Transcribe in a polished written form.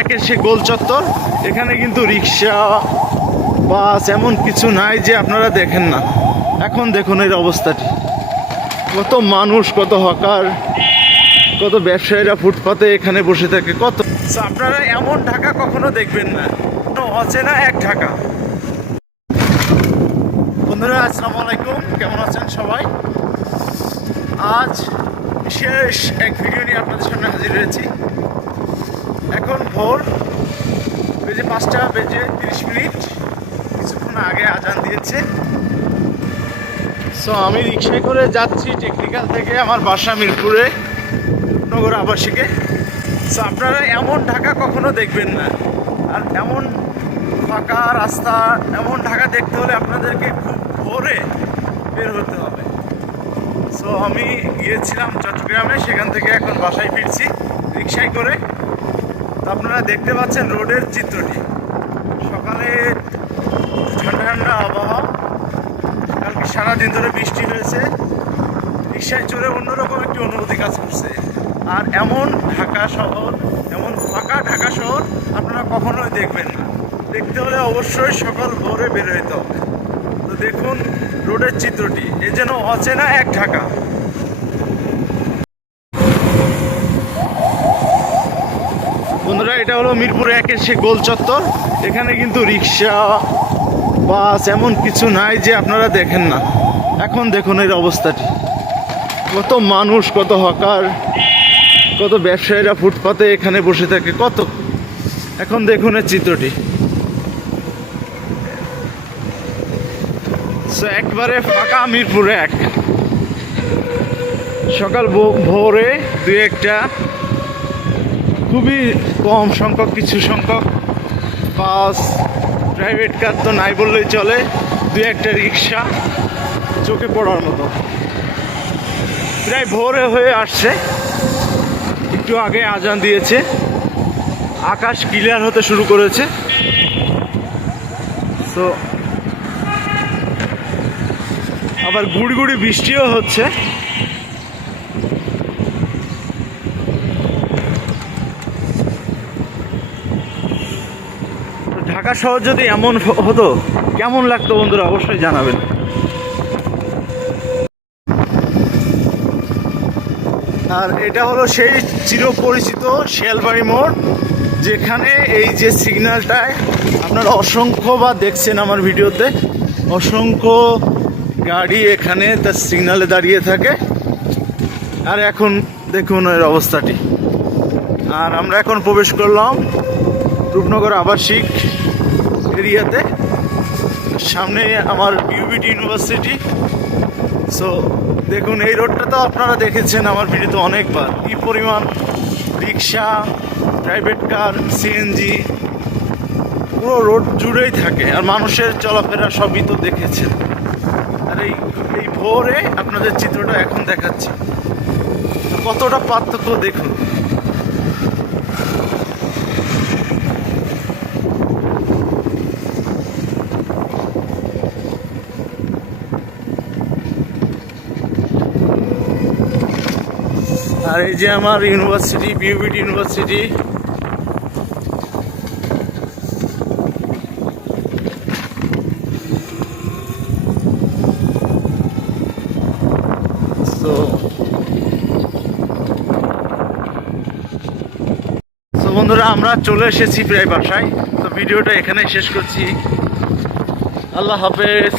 একের সে গোল চত্বর, এখানে কিন্তু রিক্সা বাস এমন কিছু নাই যে আপনারা দেখেন না। এখন দেখুন এর অবস্থাটি, কত মানুষ, কত হকার, কত ব্যবসায়ীরা ফুটপাতে এখানে বসে থাকে। কত আপনারা এমন ঢাকা কখনো দেখবেন না, অচেনা এক ঢাকা। বন্ধুরা আসসালামু আলাইকুম, কেমন আছেন সবাই? আজ বিশেষ এক ভিডিও নিয়ে আপনাদের সামনে হাজির হয়েছি। এখন ভোর বেজে 5:30, কিছুক্ষণ আগে আজান দিয়েছে। সো আমি রিক্সায় করে যাচ্ছি টেকনিক্যাল থেকে আমার বাসা মিরপুরে নগর আবাসিকে। সো আপনারা এমন ঢাকা কখনো দেখবেন না, আর এমন ফাঁকা রাস্তা, এমন ঢাকা দেখতে হলে আপনাদেরকে খুব ভোরে বের হতে হবে। সো আমি গিয়েছিলাম চট্টগ্রামে, সেখান থেকে এখন বাসায় ফিরছি রিক্সায় করে। তো আপনারা দেখতে পাচ্ছেন রোডের চিত্রটি, সকালে ঠান্ডা ঠান্ডা আবহাওয়া, কালকে সারাদিন ধরে বৃষ্টি হয়েছে। রিক্সায় চড়ে অন্যরকম একটি অনুভূতি কাজ করছে। আর এমন ঢাকা শহর, এমন ফাঁকা ঢাকা শহর আপনারা কখনোই দেখবেন না। দেখতে হলে অবশ্যই সকাল ভোরে বের হইতে হবে। তো দেখুন রোডের চিত্রটি, এ যেন অচেনা এক ঢাকা। বন্ধুরা, এটা হলো মিরপুর একের সে গোল চত্বর, এখানে কিন্তু রিক্সা বাস এমন কিছু নাই যে আপনারা দেখেন না। এখন দেখুন এর অবস্থাটি, কত মানুষ, কত হকার, কত ব্যবসায়ীরা ফুটপাতে এখানে বসে থাকে। কত এখন দেখুন এর চিত্রটি, একবারে ফাঁকা মিরপুর এক। সকাল ভোরে দুই একটা খুবই কম সংখ্যক, কিছু সংখ্যক বাস, প্রাইভেট কার তো নাই বললেই চলে, দুই একটা রিক্সা চোখে পড়ার মতো। প্রায় ভোরে হয়ে আসছে, একটু আগে আজান দিয়েছে, আকাশ ক্লিয়ার হতে শুরু করেছে। তো আবার গুড়ি গুড়ি বৃষ্টিও হচ্ছে। ঢাকা শহর যদি এমন হতো কেমন লাগতো বন্ধুরা, অবশ্যই জানাবেন। আর এটা হলো সেই চিরপরিচিত শিয়ালবাড়ি মোড়, যেখানে এই যে সিগন্যালটায় আপনারা অসংখ্যবার দেখছেন আমার ভিডিওতে, অসংখ্য গাড়ি এখানে তার সিগন্যালে দাঁড়িয়ে থাকে। আর এখন দেখুন এর অবস্থাটি। আর আমরা এখন প্রবেশ করলাম রূপনগর আবাসিক এরিয়াতে, সামনে আমার বিউবিটি ইউনিভার্সিটি। সো দেখুন এই রোডটা তো আপনারা দেখেছেন আমার ভিডিওতে অনেকবার, কি পরিমাণ রিক্সা, প্রাইভেট কার, সিএনজি পুরো রোড জুড়েই থাকে। আর মানুষের চলাফেরা সবই তো দেখেছেন। আর এই ভোরে আপনাদের চিত্রটা এখন দেখাচ্ছি, কতটা পার্থক্য দেখুন। আর এই যে আমার ইউনিভার্সিটি, বিউবিটি ইউনিভার্সিটি। তো বন্ধুরা, আমরা চলে এসেছি প্রায় বাসায়। তো ভিডিওটা এখানেই শেষ করছি। আল্লাহ হাফেজ।